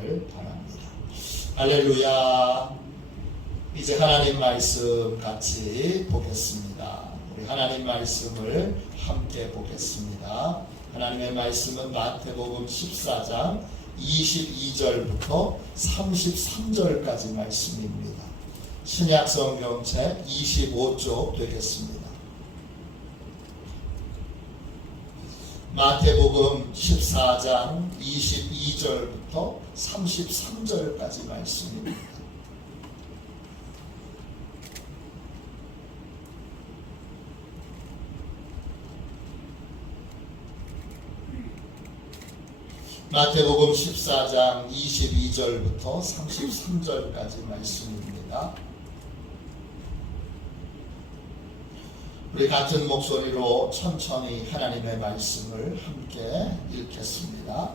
바랍니다. 할렐루야. 이제 하나님 말씀 같이 보겠습니다. 우리 하나님 말씀을 함께 보겠습니다. 하나님의 말씀은 마태복음 14장 22절부터 33절까지 말씀입니다. 신약성경책 25쪽 되겠습니다. 마태복음 14장 22절부터 33절까지 말씀입니다. 마태복음 14장 22절부터 33절까지 말씀입니다. 우리 같은 목소리로 천천히 하나님의 말씀을 함께 읽겠습니다.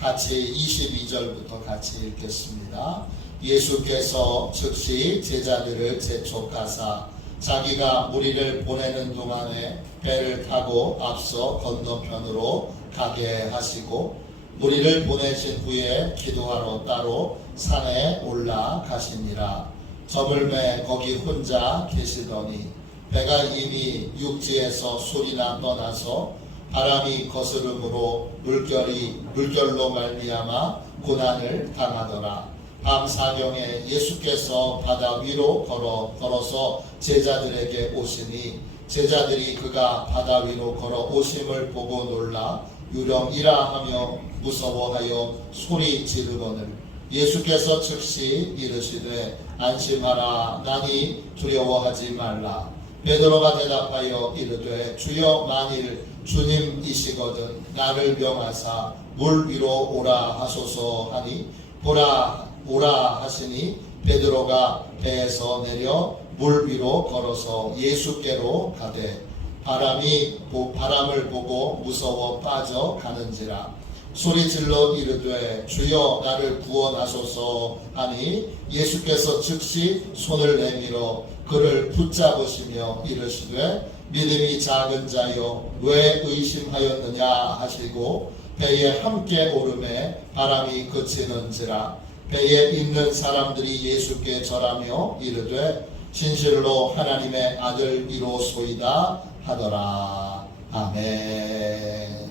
같이 22절부터 같이 읽겠습니다. 예수께서 즉시 제자들을 재촉하사 자기가 무리를 보내는 동안에 배를 타고 앞서 건너편으로 가게 하시고 무리를 보내신 후에 기도하러 따로 산에 올라가시니라. 저물매 거기 혼자 계시더니 배가 이미 육지에서 소리나 떠나서 바람이 거스름으로 물결로 말미암아 고난을 당하더라. 밤 사경에 예수께서 바다 위로 걸어서 제자들에게 오시니 제자들이 그가 바다 위로 걸어 오심을 보고 놀라 유령이라 하며 무서워하여 소리 지르거늘 예수께서 즉시 이르시되 안심하라 나니 두려워하지 말라. 베드로가 대답하여 이르되 주여 만일 주님이시거든 나를 명하사 물 위로 오라 하소서 하니 보라 오라 하시니 베드로가 배에서 내려 물 위로 걸어서 예수께로 가되 바람을 보고 무서워 빠져가는지라. 소리 질러 이르되 주여 나를 구원하소서 하니 예수께서 즉시 손을 내밀어 그를 붙잡으시며 이르시되 믿음이 작은 자여 왜 의심하였느냐 하시고 배에 함께 오르매 바람이 그치는지라. 배에 있는 사람들이 예수께 절하며 이르되 진실로 하나님의 아들이로소이다 하더라. 아멘.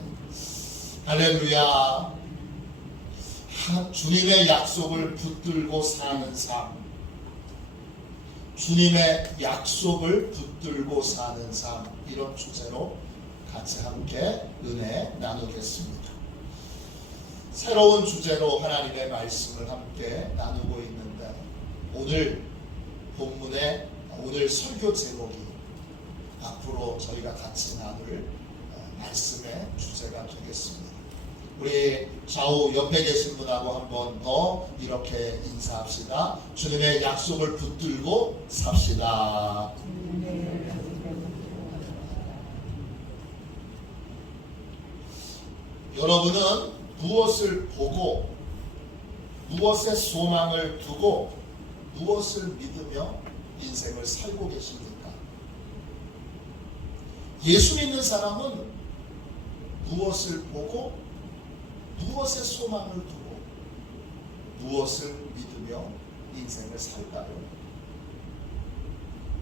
할렐루야. 주님의 약속을 붙들고 사는 삶, 주님의 약속을 붙들고 사는 삶, 이런 주제로 같이 함께 은혜 나누겠습니다. 새로운 주제로 하나님의 말씀을 함께 나누고 있는데 오늘 본문의 오늘 설교 제목이 앞으로 저희가 같이 나눌 말씀의 주제가 되겠습니다. 우리 좌우 옆에 계신 분하고 한 번 더 이렇게 인사합시다. 주님의 약속을 붙들고 삽시다. 여러분은 무엇을 보고 무엇에 소망을 두고 무엇을 믿으며 인생을 살고 계십니까? 예수 믿는 사람은 무엇을 보고 무엇에 소망을 두고 무엇을 믿으며 인생을 살까요?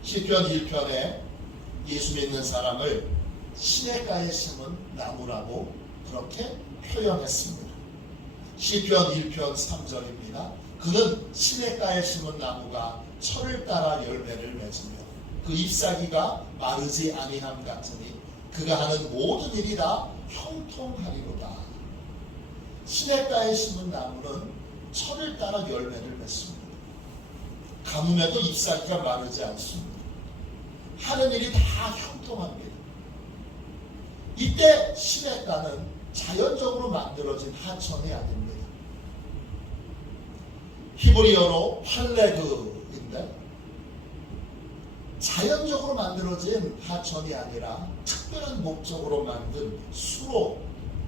시편 1편에 예수 믿는 사람을 시냇가에 심은 나무라고 그렇게 표현했습니다. 시편 1편 3절입니다. 그는 시냇가에 심은 나무가 철을 따라 열매를 맺으며 그 잎사귀가 마르지 아니함 같으니 그가 하는 모든 일이 다 형통하리로다. 시냇가에 심은 나무는 철을 따라 열매를 맺습니다. 가뭄에도 잎사귀가 마르지 않습니다. 하는 일이 다 형통합니다. 이때 시냇가는 자연적으로 만들어진 하천이 아닙니다. 히브리어로 팔레그인데 자연적으로 만들어진 하천이 아니라 특별한 목적으로 만든 수로,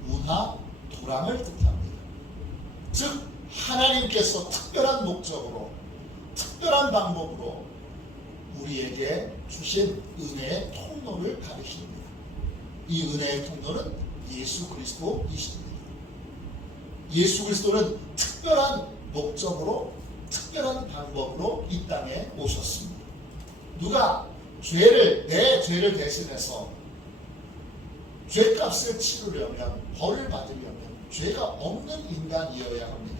운하, 도랑을 뜻합니다. 즉 하나님께서 특별한 목적으로 특별한 방법으로 우리에게 주신 은혜의 통로를 가리킵니다. 이 은혜의 통로는 예수 그리스도이십니다. 예수 그리스도는 특별한 목적으로, 특별한 방법으로 이 땅에 오셨습니다. 누가 내 죄를 대신해서 죄값을 치르려면, 벌을 받으려면 죄가 없는 인간이어야 합니다.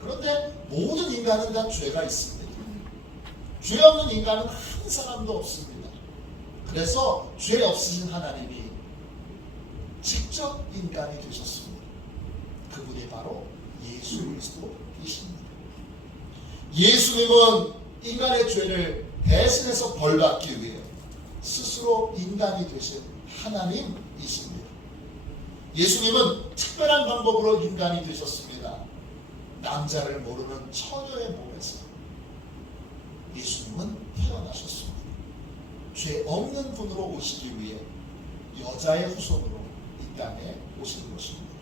그런데 모든 인간은 다 죄가 있습니다. 죄 없는 인간은 한 사람도 없습니다. 그래서 죄 없으신 하나님이 직접 인간이 되셨습니다. 그분이 바로 예수 그리스도이십니다. 예수님은 인간의 죄를 대신해서 벌받기 위해 스스로 인간이 되신 하나님이십니다. 예수님은 특별한 방법으로 인간이 되셨습니다. 남자를 모르는 처녀의 몸에서 예수님은 태어나셨습니다. 죄 없는 분으로 오시기 위해 여자의 후손으로 이 땅에 오신 것입니다.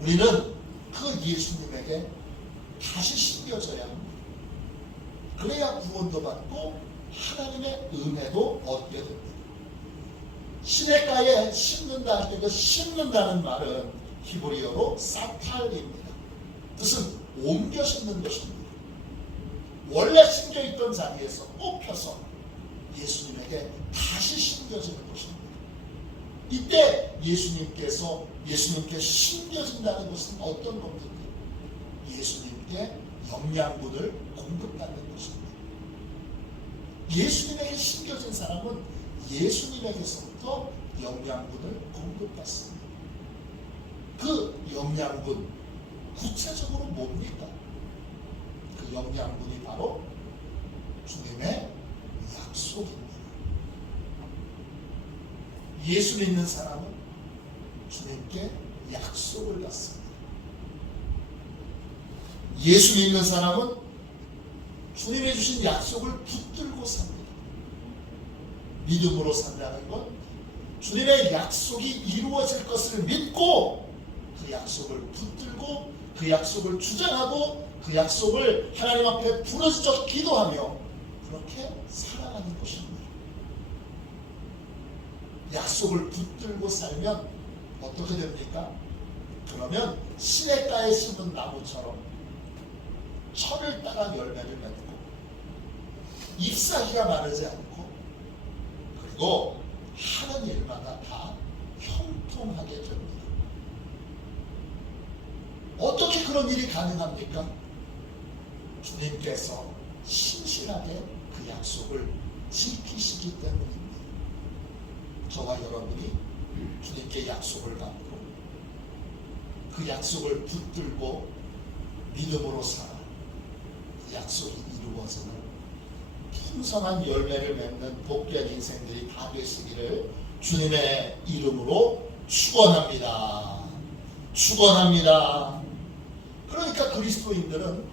우리는 그 예수님에게 다시 심겨져야 합니다. 그래야 구원도 받고 하나님의 은혜도 얻게 됩니다. 시냇가에 심는다 할 때 그 심는다는 말은 히브리어로 사탈입니다. 뜻은 옮겨 심는 것입니다. 원래 심겨있던 자리에서 뽑혀서 예수님에게 다시 심겨지는 것입니다. 이때 예수님께 심겨진다는 것은 어떤 겁니까? 예수님께 영양분을 공급받는 것입니다. 예수님에게 심겨진 사람은 예수님에게서부터 영양분을 공급받습니다. 그 영양분, 구체적으로 뭡니까? 그 영양분이 바로 주님의 약속입니다. 예수 믿는 사람은 주님께 약속을 받습니다. 예수 믿는 사람은 주님이 주신 약속을 붙들고 삽니다. 믿음으로 산다는 건 주님의 약속이 이루어질 것을 믿고 그 약속을 붙들고 그 약속을 주장하고 그 약속을 하나님 앞에 부르짖어 기도하며 그렇게 살아가는 것입니다. 약속을 붙들고 살면 어떻게 됩니까? 그러면 시냇가에 심은 나무처럼 철을 따라 열매를 맺고 잎사귀가 마르지 않고 그리고 하는 일마다 다 형통하게 됩니다. 어떻게 그런 일이 가능합니까? 주님께서 신실하게 그 약속을 지키시기 때문입니다. 저와 여러분이 주님께 약속을 받고 그 약속을 붙들고 믿음으로 살아 그 약속이 이루어지는 풍성한 열매를 맺는 복된 인생들이 다 되시기를 주님의 이름으로 축원합니다. 축원합니다. 그러니까 그리스도인들은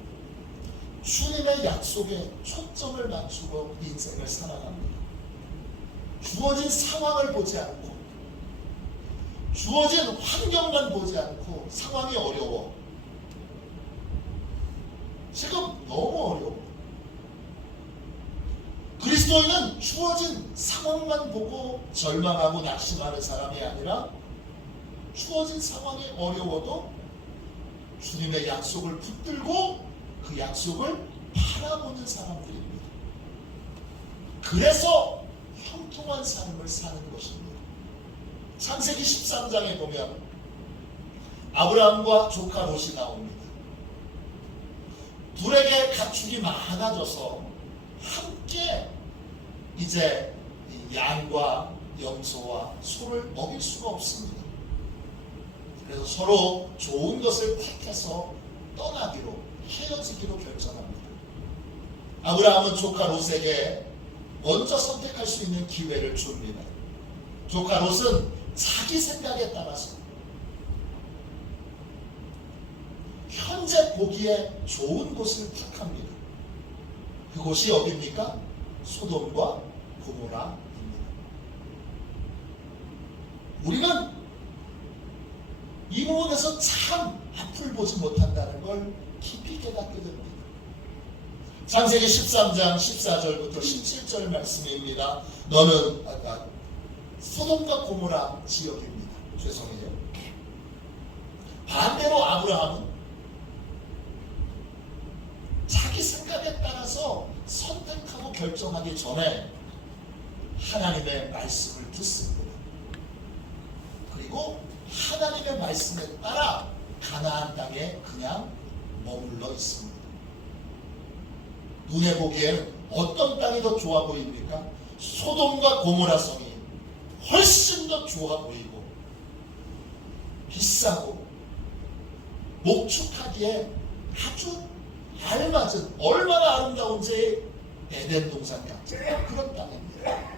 주님의 약속에 초점을 맞추고 인생을 살아갑니다. 주어진 상황을 보지 않고 주어진 환경만 보지 않고 상황이 어려워. 지금 너무 어려워. 그리스도인은 주어진 상황만 보고 절망하고 낙심하는 사람이 아니라 주어진 상황이 어려워도 주님의 약속을 붙들고 그 약속을 바라보는 사람들입니다. 그래서 형통한 삶을 사는 것입니다. 창세기 13장에 보면 아브라함과 조카 롯이 나옵니다. 둘에게 가축이 많아져서 함께 이제 양과 염소와 소를 먹일 수가 없습니다. 그래서 서로 좋은 것을 택해서 떠나기로, 헤어지기로 결정합니다. 아브라함은 조카 롯에게 먼저 선택할 수 있는 기회를 줍니다. 조카 롯은 자기 생각에 따라서 현재 보기에 좋은 곳을 택합니다. 그곳이 어디입니까? 소돔과 고모라입니다. 우리는 이 부분에서 참 앞을 보지 못한다는 걸 깊이 깨닫게 됩니다. 창세기 13장 14절부터 17절 말씀입니다. 너는 소돔과 고모라 지역입니다. 죄송해요. 반대로 아브라함은 자기 생각에 따라서 선택하고 결정하기 전에 하나님의 말씀을 듣습니다. 그리고 하나님의 말씀에 따라 가나안 땅에 그냥 머물러 있습니다. 눈에 보기에는 어떤 땅이 더 좋아 보입니까? 소돔과 고모라 성이 훨씬 더 좋아 보이고 비싸고 목축하기에 아주 알맞은, 얼마나 아름다운지 에덴 동산 같은 그런 땅입니다.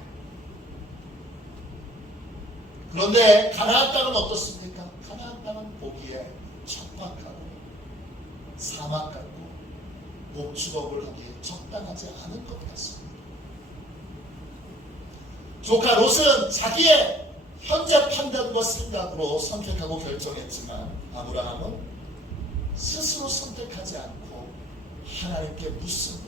그런데 가나안 땅은 어떻습니까? 가나안 땅은 보기에 척박하고 사막 같고 목축업을 하기에 적당하지 않은 것 같습니다. 조카 롯은 자기의 현재 판단과 생각으로 선택하고 결정했지만 아브라함은 스스로 선택하지 않고 하나님께 묻습니다.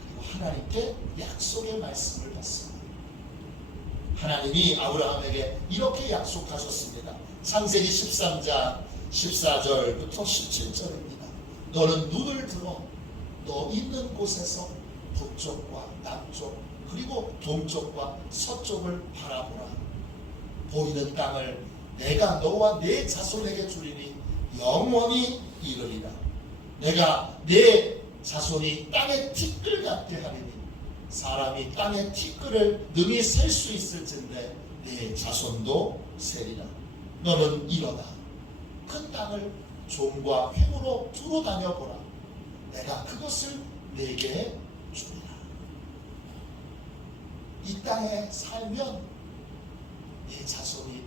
그리고 하나님께 약속의 말씀을 받습니다. 하나님이 아브라함에게 이렇게 약속하셨습니다. 창세기 13장 14절부터 17절입니다. 너는 눈을 들어 너 있는 곳에서 북쪽과 남쪽 그리고 동쪽과 서쪽을 바라보라. 보이는 땅을 내가 너와 네 자손에게 주리니 영원히 이르리라. 내가 네 자손이 땅의 티끌 같게 하리니 사람이 땅의 티끌을 능히 셀 수 있을진데 네 자손도 세리라. 너는 일어나 그 땅을 종과 횡으로 두루 다녀보라. 내가 그것을 네게 주리라. 이 땅에 살면 네 자손이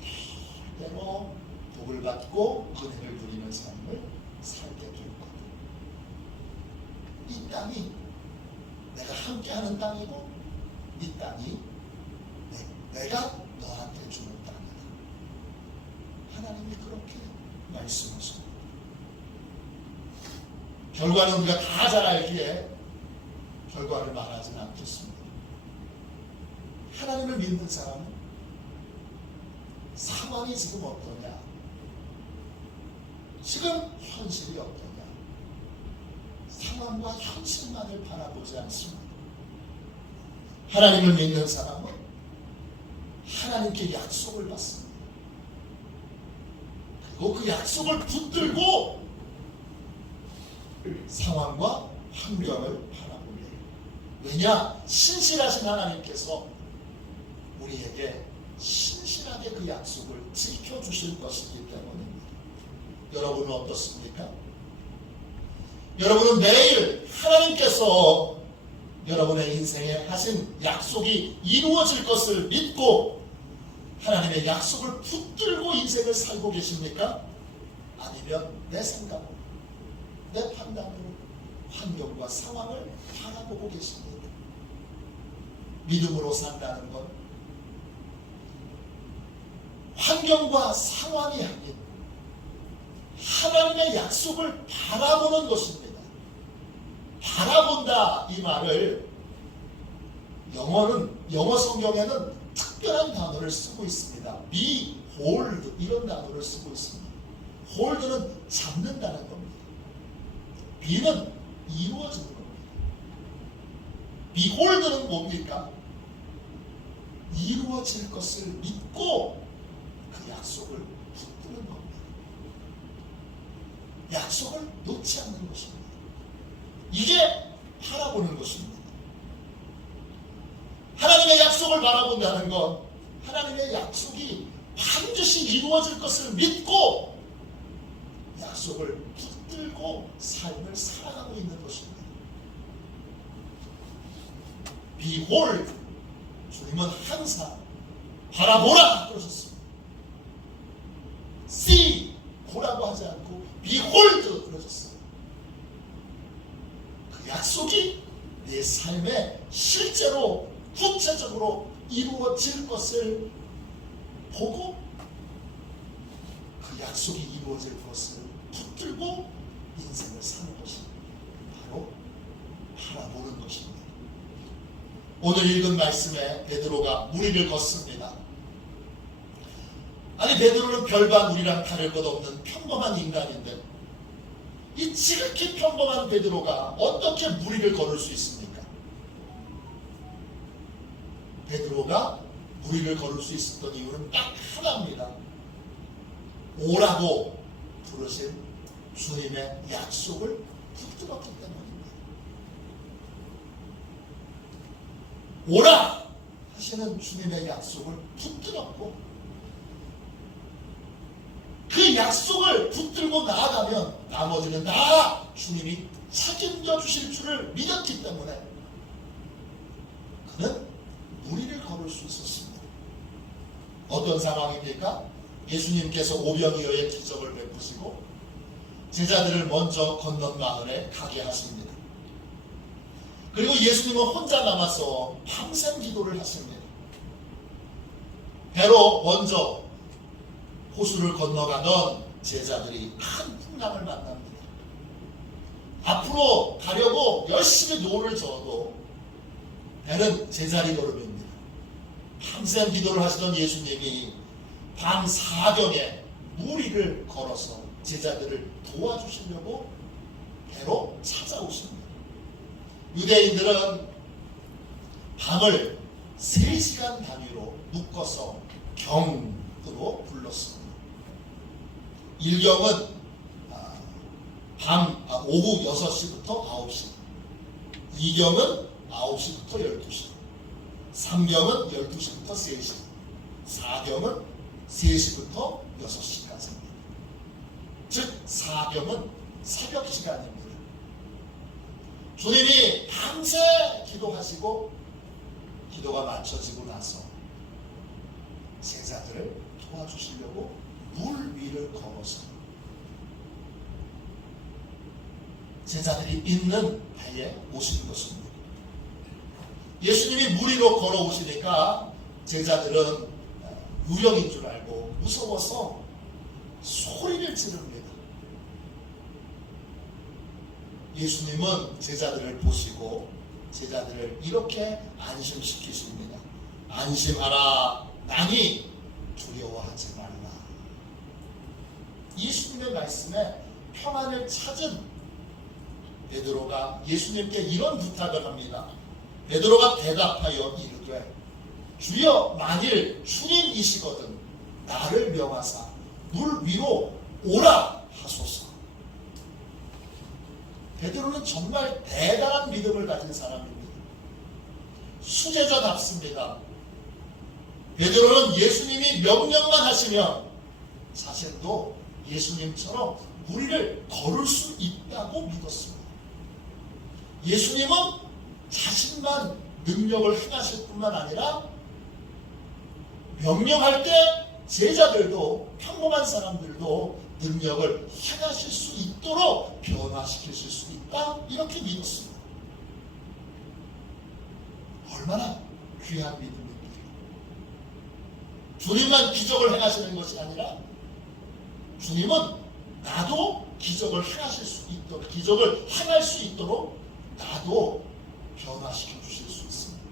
대대로 복을 받고 은혜를 누리는 삶을 살게 될 거다. 이 땅이 내가 함께하는 땅이고 이 땅이 내가 너한테 주는 땅이다. 하나님이 그렇게 말씀하십니다. 결과는 우리가 다 잘 알기에 결과를 말하지는 않겠습니다. 하나님을 믿는 사람은 상황이 지금 어떠냐, 지금 현실이 어떠냐, 상황과 현실만을 바라보지 않습니다. 하나님을 믿는 사람은 하나님께 약속을 받습니다. 그리고 그 약속을 붙들고 상황과 환경을 바라보래요. 왜냐? 신실하신 하나님께서 우리에게 신실하게 그 약속을 지켜주실 것이기 때문입니다. 여러분은 어떻습니까? 여러분은 매일 하나님께서 여러분의 인생에 하신 약속이 이루어질 것을 믿고 하나님의 약속을 붙들고 인생을 살고 계십니까? 아니면 내 생각으로, 내 판단으로 환경과 상황을 바라보고 계십니까? 믿음으로 산다는 것, 환경과 상황이 아닌 하나님의 약속을 바라보는 것입니다. 바라본다 이 말을 영어 성경에는 특별한 단어를 쓰고 있습니다. behold 이런 단어를 쓰고 있습니다. hold는 잡는다는 겁니다. be는 이루어지는 겁니다. behold는 뭡니까? 이루어질 것을 믿고 그 약속을 붙드는 겁니다. 약속을 놓지 않는 것입니다. 이게 바라보는 것입니다. 하나님의 약속을 바라본다는 건 하나님의 약속이 반드시 이루어질 것을 믿고 약속을 붙들고 삶을 살아가고 있는 것입니다. Behold, 주님은 항상 바라보라 그러셨습니다. See, 보라고 하지 않고 Behold 그러셨어요. 그 약속이 내 삶에 실제로 구체적으로 이루어질 것을 보고 그 약속이 이루어질 것을 붙들고 인생을 사는 것이 바로 바라보는 것입니다. 오늘 읽은 말씀에 베드로가 무리를 걷습니다. 아니 베드로는 별반 우리랑 다를 것 없는 평범한 인간인데 이 지극히 평범한 베드로가 어떻게 무리를 걸을 수 있습니까? 베드로가 무리를 걸을 수 있었던 이유는 딱 하나입니다. 오라고 부르신 주님의 약속을 붙들었기 때문입니다. 오라 하시는 주님의 약속을 붙들었고 그 약속을 붙들고 나아가면 나머지는 다 주님이 책임져 주실 줄을 믿었기 때문에 그는 무리를 걸을 수 있었습니다. 어떤 상황입니까? 예수님께서 오병이어의 기적을 베푸시고 제자들을 먼저 건넌 마을에 가게 하십니다. 그리고 예수님은 혼자 남아서 밤샘 기도를 하십니다. 배로 먼저 호수를 건너가던 제자들이 큰 풍랑을 만납니다. 앞으로 가려고 열심히 노를 저어도 배는 제자리 걸음입니다. 밤샘 기도를 하시던 예수님이 밤 4경에 무리를 걸어서 제자들을 도와주시려고 배로 찾아오십니다. 유대인들은 밤을 3시간 단위로 묶어서 경으로 불렀습니다. 1경은 오후 6시부터 9시, 2경은 9시부터 12시, 3경은 12시부터 3시, 4경은 3시부터 6시까지입니다. 즉 4경은 새벽 시간입니다. 주님이 밤새 기도하시고 기도가 마쳐지고 나서 제자들을 도와주시려고 물 위를 걸어서 제자들이 있는 배에 오신 것입니다. 예수님이 물 위로 걸어오시니까 제자들은 유령인 줄 알고 무서워서 소리를 지릅니다. 예수님은 제자들을 보시고 제자들을 이렇게 안심시키십니다. 안심하라, 나니 두려워하지 말라. 예수님의 말씀에 평안을 찾은 베드로가 예수님께 이런 부탁을 합니다. 베드로가 대답하여 이르되 주여, 만일 주님이시거든 나를 명하사 물 위로 오라 하소서. 베드로는 정말 대단한 믿음을 가진 사람입니다. 수제자답습니다. 베드로는 예수님이 명령만 하시면 자신도 예수님처럼 무리를 걸을 수 있다고 믿었습니다. 예수님은 자신만 능력을 행하실 뿐만 아니라 명령할 때 제자들도, 평범한 사람들도 능력을 행하실 수 있도록 변화시키실 수 있다, 이렇게 믿었습니다. 얼마나 귀한 믿음입니까? 주님만 기적을 행하시는 것이 아니라 주님은 나도 기적을 행하실 수 있도록, 기적을 행할 수 있도록 나도 변화시켜 주실 수 있습니다.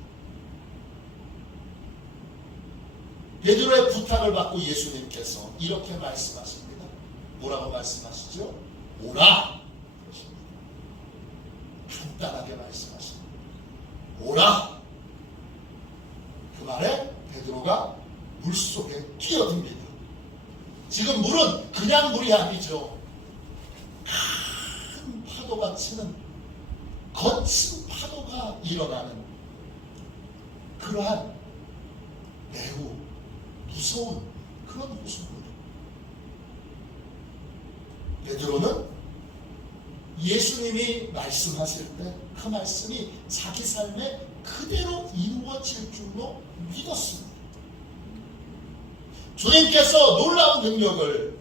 베드로의 부탁을 받고 예수님께서 이렇게 말씀하십니다. 뭐라고 말씀하시죠? 오라! 그러십니다. 간단하게 말씀하십니다. 오라! 그 말에 베드로가 물속에 뛰어듭니다. 지금 물은 그냥 물이 아니죠. 큰 파도가 치는, 거친 파도가 일어나는 그러한 매우 무서운 그런 호수입니다. 베드로는 예수님이 말씀하실 때 그 말씀이 자기 삶에 그대로 이루어질 줄로 믿었습니다. 주님께서 놀라운 능력을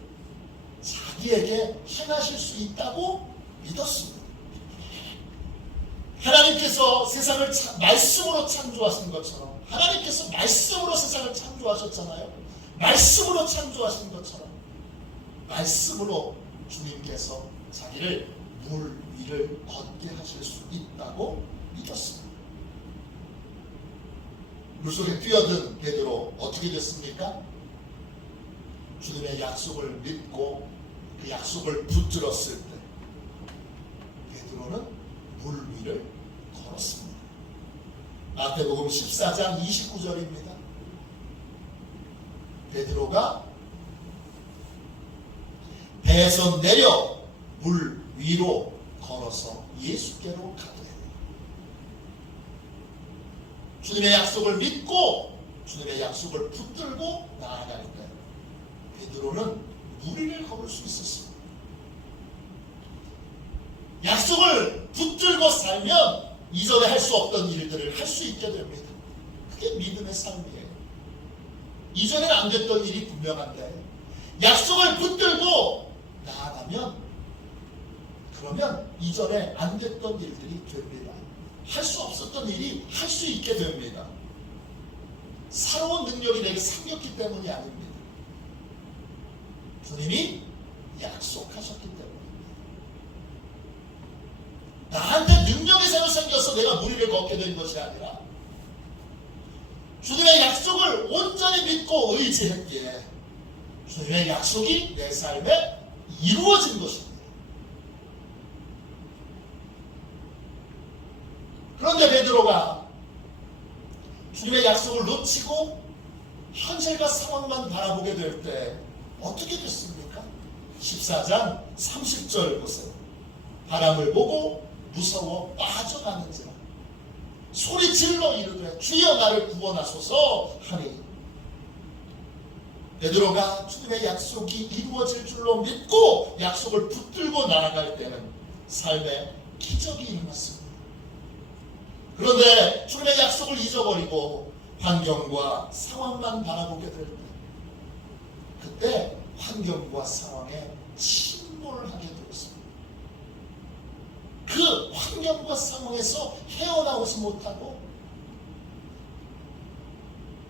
자기에게 행하실 수 있다고 믿었습니다. 하나님께서 세상을 말씀으로 창조하신 것처럼, 하나님께서 말씀으로 세상을 창조하셨잖아요. 말씀으로 창조하신 것처럼 말씀으로 주님께서 자기를 물 위를 걷게 하실 수 있다고 믿었습니다. 물속에 뛰어든 베드로 어떻게 됐습니까? 주님의 약속을 믿고 그 약속을 붙들었을 때 베드로는 물 위를 걸었습니다. 마태복음 14장 29절입니다. 베드로가 배에서 내려 물 위로 걸어서 예수께로 가되 주님의 약속을 믿고 주님의 약속을 붙들고 나아갈 때 베드로는 물 위를 걸을 수 있었습니다. 약속을 붙들고 살면 이전에 할 수 없던 일들을 할 수 있게 됩니다. 그게 믿음의 삶이에요. 이전엔 안 됐던 일이 분명한데 약속을 붙들고 나아가면 그러면 이전에 안 됐던 일들이 됩니다. 할 수 없었던 일이 할 수 있게 됩니다. 새로운 능력이 내게 생겼기 때문이 아닙니다. 주님이 약속하셨기 때문입니다. 나한테 능력이 새로 생겨서 내가 물 위를 걷게 된 것이 아니라 주님의 약속을 온전히 믿고 의지했기에 주님의 약속이 내 삶에 이루어진 것입니다. 그런데 베드로가 주님의 약속을 놓치고 현실과 상황만 바라보게 될 때 어떻게 됐습니까? 14장 30절 보세요. 바람을 보고 무서워 빠져가는지라 소리 질러 이르되 주여 나를 구원하소서 하니 베드로가 주님의 약속이 이루어질 줄로 믿고 약속을 붙들고 나아갈 때는 삶에 기적이 일어났습니다. 그런데 주님의 약속을 잊어버리고 환경과 상황만 바라보게 될 때 그때 환경과 상황에 침몰하게 되었습니다. 그 환경과 상황에서 헤어나오지 못하고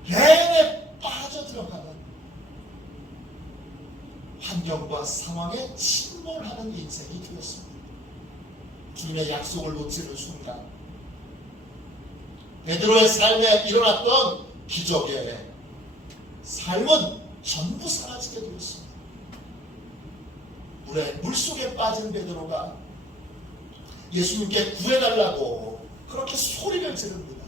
내내 빠져들어가는 환경과 상황에 침몰하는 인생이 되었습니다. 주님의 약속을 놓치는 순간 베드로의 삶에 일어났던 기적의 삶은 전부 사라지게 되었습니다. 물속에 빠진 베드로가 예수님께 구해달라고 그렇게 소리를 지릅니다.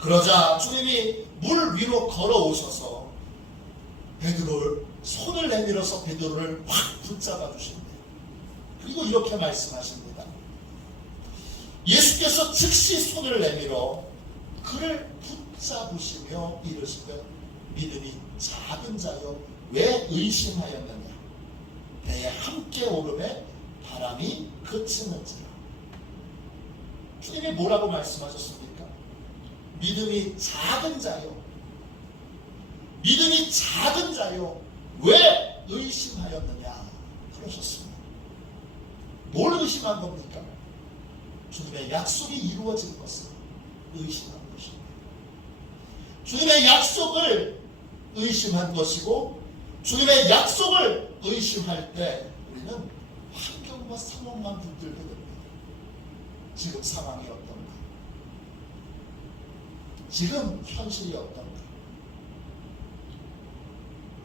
그러자 주님이 물 위로 걸어오셔서 베드로를 손을 내밀어서 베드로를 확 붙잡아 주십니다. 그리고 이렇게 말씀하십니다. 예수께서 즉시 손을 내밀어 그를 붙잡으시며 이르시되 믿음이 작은 자여 왜 의심하였느냐 배에 함께 오름에 바람이 그치는지라. 주님이 뭐라고 말씀하셨습니까? 믿음이 작은 자여, 믿음이 작은 자여 왜 의심하였느냐 그러셨습니다. 뭘 의심한 겁니까? 주님의 약속이 이루어질 것을 의심한 것입니다. 주님의 약속을 의심한 것이고 주님의 약속을 의심할 때 우리는 환경과 상황만 붙들게 됩니다. 지금 상황이 어떤가? 지금 현실이 어떤가?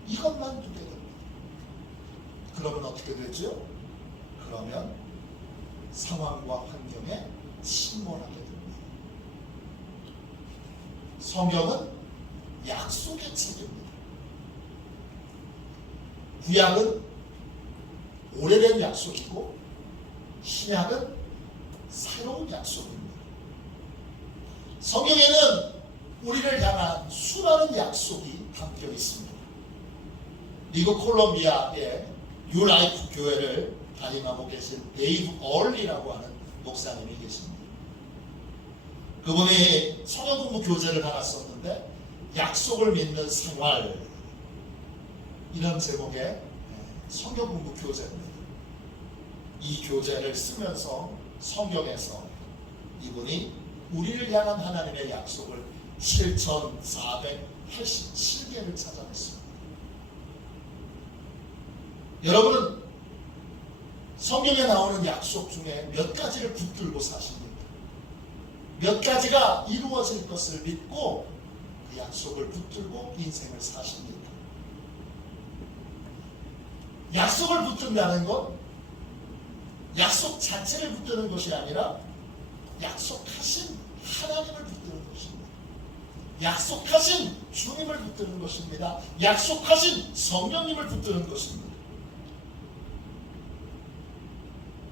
이것만 두게 됩니다. 그러면 어떻게 되죠? 그러면 상황과 환경에 침몰하게 됩니다. 성경은 약속의 책입니다. 구약은 오래된 약속이고 신약은 새로운 약속입니다. 성경에는 우리를 향한 수많은 약속이 담겨 있습니다. 미국 콜롬비아의 뉴라이프 교회를 담임하고 계신 데이브 얼리라고 하는 목사님이 계십니다. 그분이 성경 공부 교재를 하나 썼는데 약속을 믿는 생활 이런 제목의 성경 공부 교재입니다. 이 교재를 쓰면서 성경에서 이분이 우리를 향한 하나님의 약속을 7,487개를 찾아냈습니다. 여러분은 성경에 나오는 약속 중에 몇 가지를 붙들고 사십니까? 몇 가지가 이루어질 것을 믿고 그 약속을 붙들고 인생을 사십니까? 약속을 붙든다는 건 약속 자체를 붙드는 것이 아니라 약속하신 하나님을 붙드는 것입니다. 약속하신 주님을 붙드는 것입니다. 약속하신 성령님을 붙드는 것입니다.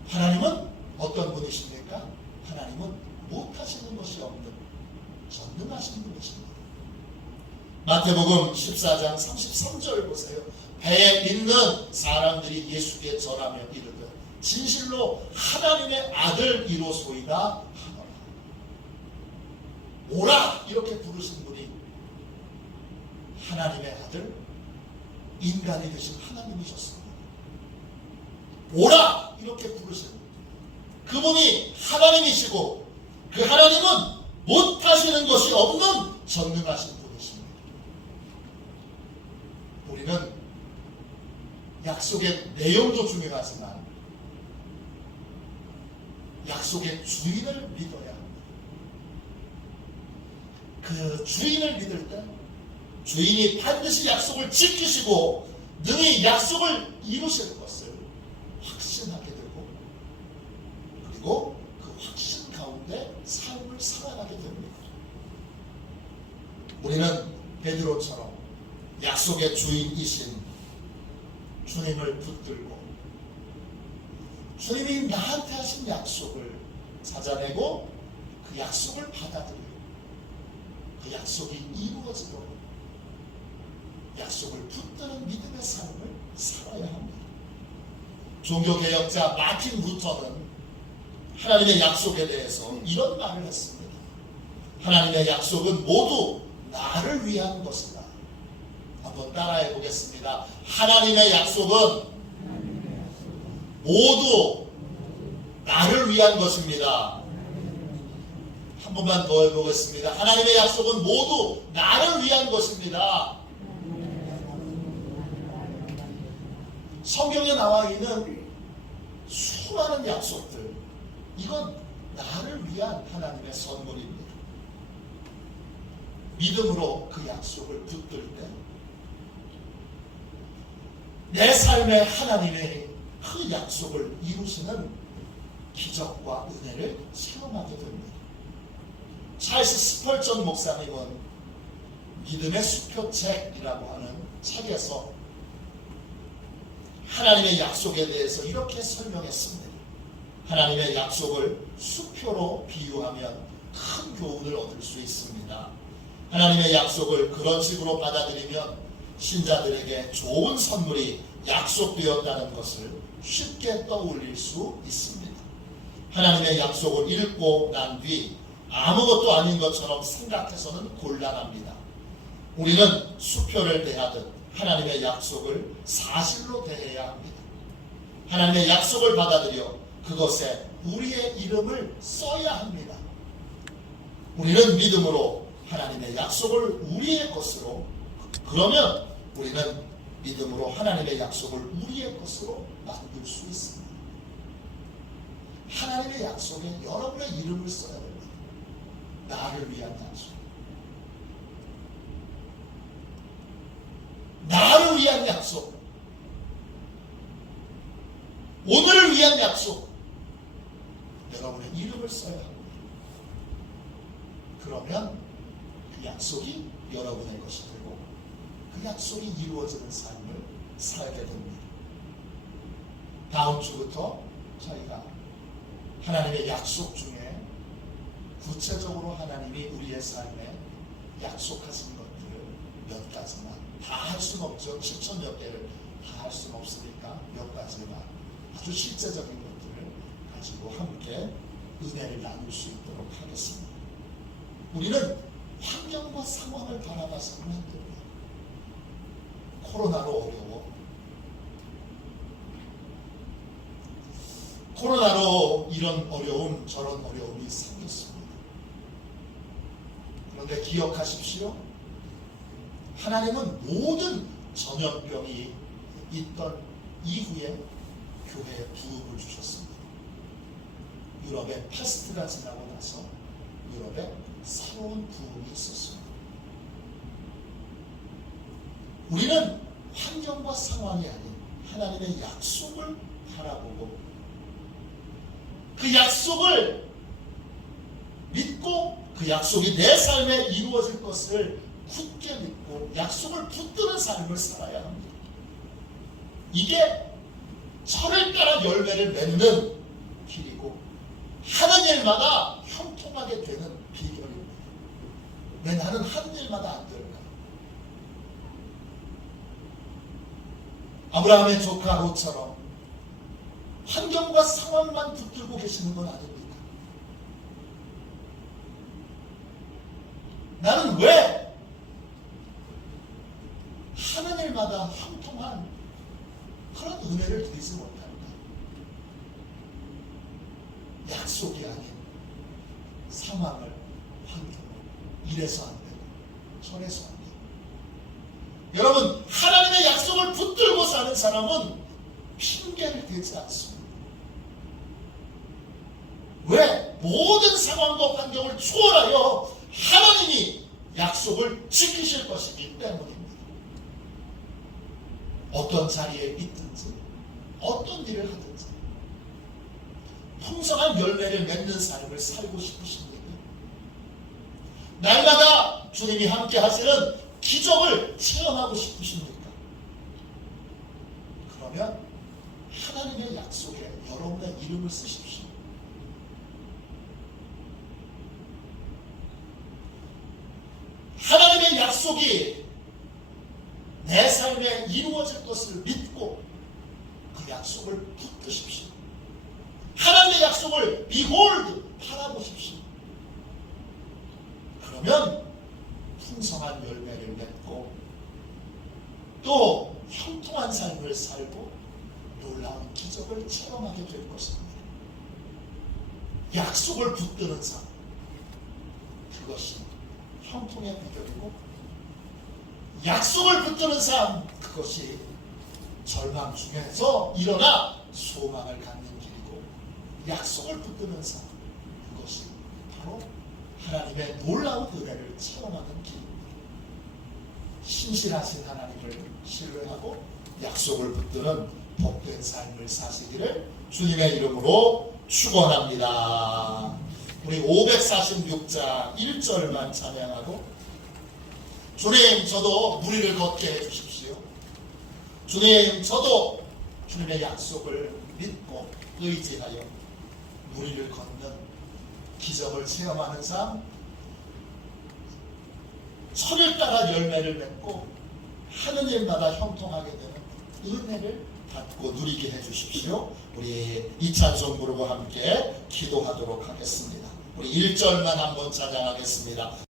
하나님은 어떤 분이십니까? 하나님은 못하시는 것이 없는 전능하신 분이십니다. 마태복음 14장 33절 보세요. 배에 있는 사람들이 예수께 절하며 이르되 진실로 하나님의 아들이로소이다 하노라. 오라 이렇게 부르신 분이 하나님의 아들, 인간이 되신 하나님이셨습니다. 오라 이렇게 부르신 그분이 하나님이시고 그 하나님은 못하시는 것이 없는 전능하신 분이십니다. 우리는 약속의 내용도 중요하지만 약속의 주인을 믿어야 합니다. 그 주인을 믿을 때 주인이 반드시 약속을 지키시고 능히 약속을 이루실 것을 확신하게 되고 그리고 그 확신 가운데 삶을 살아가게 됩니다. 우리는 베드로처럼 약속의 주인이신 주님을 붙들고 주님이 나한테 하신 약속을 찾아내고 그 약속을 받아들이고 그 약속이 이루어지도록 약속을 붙드는 믿음의 삶을 살아야 합니다. 종교개혁자 마틴 루터는 하나님의 약속에 대해서 이런 말을 했습니다. 하나님의 약속은 모두 나를 위한 것이다. 한번 따라해 보겠습니다. 하나님의 약속은 모두 나를 위한 것입니다. 한 번만 더 해보겠습니다. 하나님의 약속은 모두 나를 위한 것입니다. 성경에 나와 있는 수많은 약속들, 이건 나를 위한 하나님의 선물입니다. 믿음으로 그 약속을 붙들 때 내 삶에 하나님의 그 약속을 이루시는 기적과 은혜를 체험하게 됩니다. 찰스 스펄전 목사님은 믿음의 수표책이라고 하는 책에서 하나님의 약속에 대해서 이렇게 설명했습니다. 하나님의 약속을 수표로 비유하면 큰 교훈을 얻을 수 있습니다. 하나님의 약속을 그런 식으로 받아들이면 신자들에게 좋은 선물이 약속되었다는 것을 쉽게 떠올릴 수 있습니다. 하나님의 약속을 읽고 난 뒤 아무것도 아닌 것처럼 생각해서는 곤란합니다. 우리는 수표를 대하듯 하나님의 약속을 사실로 대해야 합니다. 하나님의 약속을 받아들여 그것에 우리의 이름을 써야 합니다. 우리는 믿음으로 하나님의 약속을 우리의 것으로, 그러면 우리는 믿음으로 하나님의 약속을 우리의 것으로 만들 수 있습니다. 하나님의 약속에 여러분의 이름을 써야 됩니다. 나를 위한 약속, 나를 위한 약속, 오늘을 위한 약속, 여러분의 이름을 써야 합니다. 그러면 그 약속이 여러분의 것이 되고 그 약속이 이루어지는 삶을 살게 됩니다. 다음 주부터 저희가 하나님의 약속 중에 구체적으로 하나님이 우리의 삶에 약속하신 것들을 몇 가지만, 다 할 수는 없죠. 7,000여 개를 다 할 수는 없으니까 몇 가지만 아주 실제적인 것들을 가지고 함께 은혜를 나눌 수 있도록 하겠습니다. 우리는 환경과 상황을 바라봐서는 안 됩니다. 코로나로 어려워. 코로나로 이런 어려움, 저런 어려움이 생겼습니다. 그런데 기억하십시오. 하나님은 모든 전염병이 있던 이후에 교회에 부흥을 주셨습니다. 유럽의 패스트가 지나고 나서 유럽에 새로운 부흥이 있었습니다. 우리는 환경과 상황이 아닌 하나님의 약속을 바라보고 그 약속을 믿고 그 약속이 내 삶에 이루어질 것을 굳게 믿고 약속을 붙드는 삶을 살아야 합니다. 이게 철을 따라 열매를 맺는 길이고 하는 일마다 형통하게 되는 비결입니다. 왜 나는 하는 일마다 안 될까? 아브라함의 조카 롯처럼 환경과 상황만 붙들고 계시는 건 아닙니다. 나는 왜 하는 일마다 형통한 그런 은혜를 누리지 못할까? 약속이 아닌 상황을, 환경을 이래서 안 되고 저래서 안 되고. 여러분, 하나님의 약속을 붙들고 사는 사람은 핑계를 대지 않습니다. 왜? 모든 상황과 환경을 초월하여 하나님이 약속을 지키실 것이기 때문입니다. 어떤 자리에 있든지 어떤 일을 하든지 풍성한 열매를 맺는 삶을 살고 싶으십니까? 날마다 주님이 함께 하시는 기적을 체험하고 싶으십니까? 그러면 하나님의 약속에 여러분의 이름을 쓰십시오. 하나님의 약속이 내 삶에 이루어질 것을 믿고 그 약속을 붙드십시오. 하나님의 약속을 behold 바라보십시오. 그러면 풍성한 열매를 맺고 또 형통한 삶을 살고 놀라운 기적을 체험하게 될 것입니다. 약속을 붙드는 삶, 그것이 형통의 비결이고 약속을 붙드는 삶, 그것이 절망 중에서 일어나 소망을 갖는 길이고 약속을 붙드는 삶, 그것이 바로 하나님의 놀라운 은혜를 체험하는 길입니다. 신실하신 하나님을 신뢰하고 약속을 붙드는 복된 삶을 사시기를 주님의 이름으로 축원합니다. 우리 546장 1절만 찬양하고, 주님 저도 무리를 걷게 해주십시오. 주님 저도 주님의 약속을 믿고 의지하여 무리를 걷는 기적을 체험하는 삶, 철을 따라 열매를 맺고 하는 일마다 형통하게 되는 은혜를 받고 누리게 해주십시오. 우리 이 찬송 부르고 함께 기도하도록 하겠습니다. 우리 1절만 한번 찬양하겠습니다.